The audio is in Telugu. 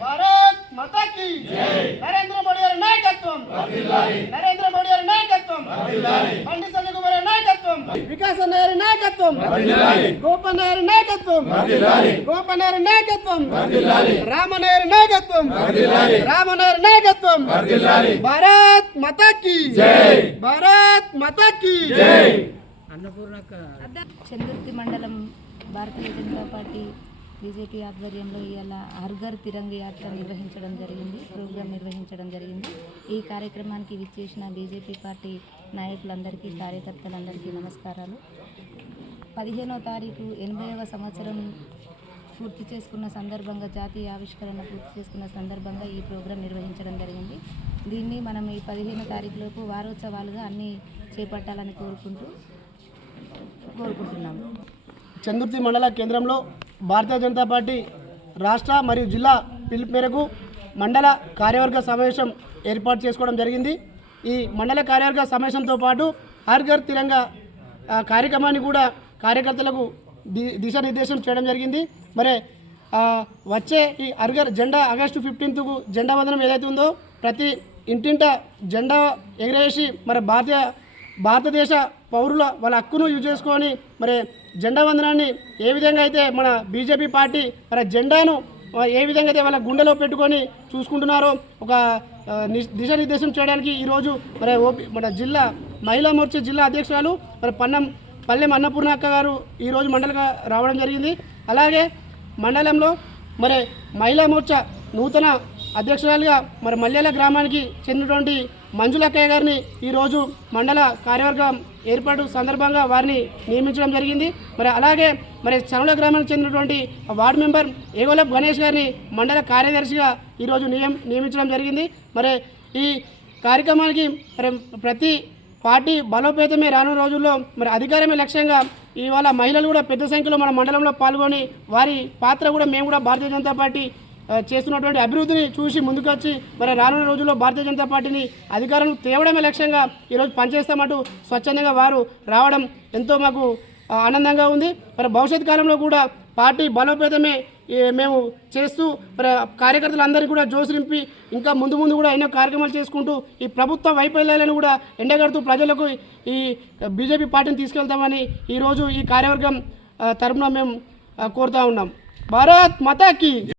भारत माता की नरेंद्र मोदी గారి నాయకత్వం నరేంద్ర మోడీ గారి నాయకత్వం బండి సంజయ్ కుమార్ గారి నాయకత్వం వికాస్ అన్న గారి నాయకత్వం గోపన్న గారి నాయకత్వం గోపన్న గారి నాయకత్వం రామన్న గారి నాయకత్వం రామన్న గారి నాయకత్వం భారత్ మాతా की భారత్ మాతా की చందుర్తి మండలం భారతీయ జనతా పార్టీ బీజేపీ ఆధ్వర్యంలో ఇవాళ హర్ ఘర్ తిరంగా యాత్ర నిర్వహించడం జరిగింది, ప్రోగ్రాం నిర్వహించడం జరిగింది. ఈ కార్యక్రమానికి విచ్చేసిన బీజేపీ పార్టీ నాయకులందరికీ, కార్యకర్తలందరికీ నమస్కారాలు. 15వ తారీఖు 80వ సంవత్సరం పూర్తి చేసుకున్న సందర్భంగా, జాతీయ ఆవిష్కరణ పూర్తి చేసుకున్న సందర్భంగా ఈ ప్రోగ్రాం నిర్వహించడం జరిగింది. దీన్ని మనం ఈ 15వ తారీఖులోపు వారోత్సవాలుగా అన్నీ చేపట్టాలని కోరుకుంటున్నాము. చందుర్తి మండల కేంద్రంలో భారతీయ జనతా పార్టీ రాష్ట్ర మరియు జిల్లా పిలుపు మేరకు మండల కార్యవర్గ సమావేశం ఏర్పాటు చేసుకోవడం జరిగింది. ఈ మండల కార్యవర్గ సమావేశంతో పాటు హర్ ఘర్ తిరంగా కార్యక్రమాన్ని కూడా కార్యకర్తలకు దిశానిర్దేశం చేయడం జరిగింది. మరి వచ్చే ఈ హర్ ఘర్ జెండా ఆగస్టు 15కు జెండా వందనం ఏదైతే ఉందో ప్రతి ఇంటింట జెండా ఎగరేసి మరి భారతదేశ పౌరుల వాళ్ళ హక్కును యూజ్ చేసుకొని మరి జెండా వందనాన్ని ఏ విధంగా అయితే మన బీజేపీ పార్టీ మరి జెండాను ఏ విధంగా అయితే వాళ్ళ గుండెలో పెట్టుకొని చూసుకుంటున్నారో ఒక దిశానిర్దేశం చేయడానికి ఈరోజు మరి మన జిల్లా మహిళా మోర్చా జిల్లా అధ్యక్షురాలు మరి పల్లెం అన్నపూర్ణ అక్క గారు ఈరోజు మండలంగా రావడం జరిగింది. అలాగే మండలంలో మరి మహిళా మోర్చా నూతన అధ్యక్షురాలుగా మరి మల్యాల గ్రామానికి చెందినటువంటి మంజులక్కయ్య గారిని ఈరోజు మండల కార్యవర్గం ఏర్పాటు సందర్భంగా వారిని నియమించడం జరిగింది. మరి అలాగే మరి చనుల గ్రామానికి చెందినటువంటి వార్డు మెంబర్ ఏగోలప్ గణేష్ గారిని మండల కార్యదర్శిగా ఈరోజు నియమించడం జరిగింది. మరి ఈ కార్యక్రమానికి మరి ప్రతి పార్టీ బలోపేతమే రానున్న రోజుల్లో మరి అధికారమే లక్ష్యంగా ఇవాళ మహిళలు కూడా పెద్ద సంఖ్యలో మన మండలంలో పాల్గొని వారి పాత్ర కూడా మేము కూడా భారతీయ జనతా పార్టీ చేస్తున్నటువంటి అభివృద్ధిని చూసి ముందుకొచ్చి మరి రానున్న రోజుల్లో భారతీయ జనతా పార్టీని అధికారం తేవడమే లక్ష్యంగా ఈరోజు పనిచేస్తామంటూ స్వచ్ఛందంగా వారు రావడం ఎంతో మాకు ఆనందంగా ఉంది. మరి భవిష్యత్ కాలంలో కూడా పార్టీ బలోపేతమే మేము చేస్తూ మరి కార్యకర్తలందరికీ కూడా జోసు నింపి ఇంకా ముందు కూడా ఎన్నో కార్యక్రమాలు చేసుకుంటూ ఈ ప్రభుత్వ వైఫల్యాలను కూడా ఎండగడుతూ ప్రజలకు ఈ బీజేపీ పార్టీని తీసుకెళ్తామని ఈరోజు ఈ కార్యవర్గం తరఫున మేము కోరుతూ ఉన్నాం. భారత్ మాతా కీ.